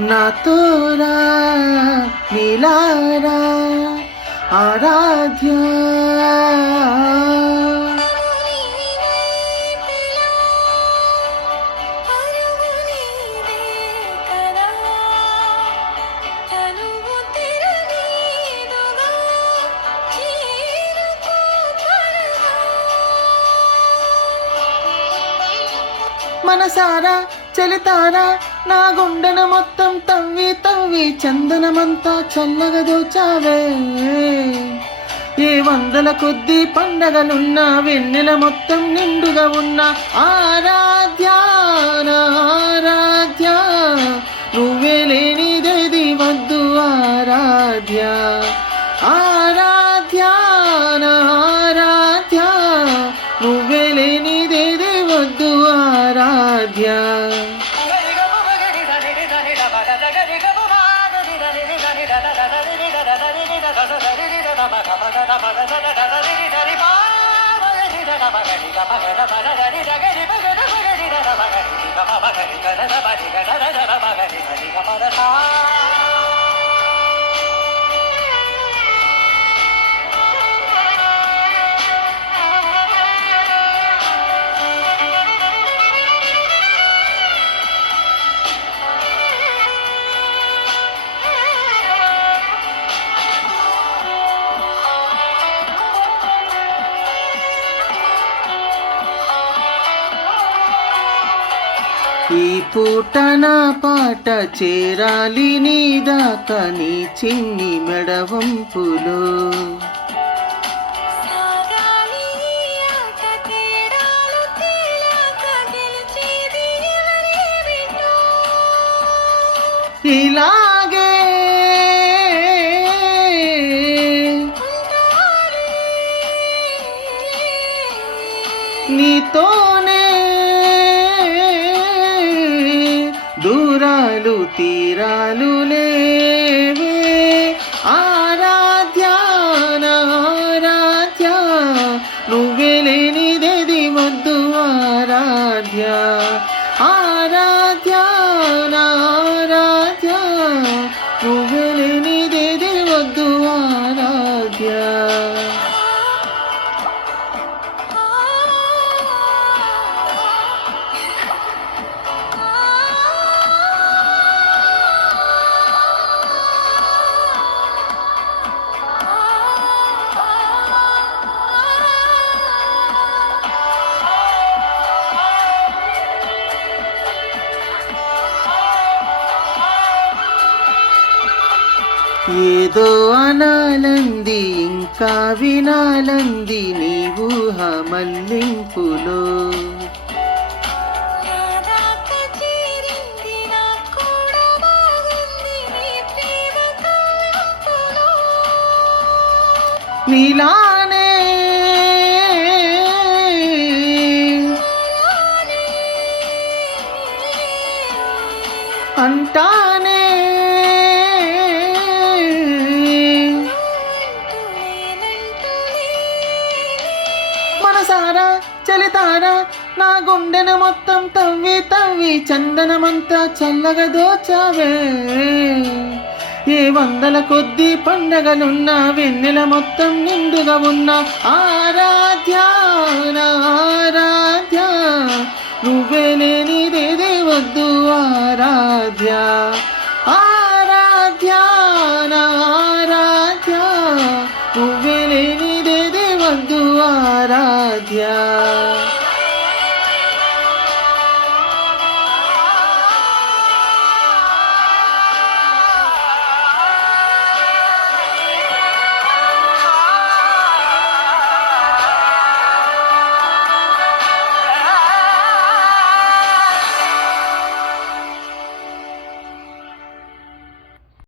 నాతోరా నీలారా ఆరాధ్య మనసారా చలితారా నా గుండెను మొత్తం తవ్వి తవ్వి చందనమంతా చల్లగా దోచావే. ఏ వందల కొద్ది పండగలున్న వెన్నెల మొత్తం నిండుగా ఉన్న ఆరాధ్య ఆరాధ్య నువ్వే లేనిదేది వద్దు ఆరాధ్య ఆరాధ్య ఆరాధ్య నువ్వే లేనిదేది వద్దు ఆరాధ్య. ఈ పూట నా పాట చేరాలి నీ దాకా నీ చిన్ని మెడవంపులో. ఇలాగే నీతోనే దూరాలు తీరాలు లేవే ఆరాధ్య ఆరాధ్య నువ్వే లేనిదేది వద్దు ఆరాధ్య ఆరాధ్య ఆరాధ్య నువ్వే లేనిదేది వద్దు ఆరాధ్య. ఏదో అనాలంది ఇంకా వినాలంది నీ ఊహ మల్లింపులో. నీలానే అంటానే మనసారా చలితారా నా గుండెను మొత్తం తవ్వి తవ్వి చందనమంతా చల్లగా దోచావే. ఏ వందల కొద్ది పండగలున్న వెన్నెల మొత్తం నిండుగా ఉన్న ఆరాధ్య ఆరాధ్య నువ్వే లేనిదేది వద్దు ఆరాధ్య ఆరాధ్య ఆరాధ్య నువ్వే లేనిదేది వద్దు ఆరాధ్య.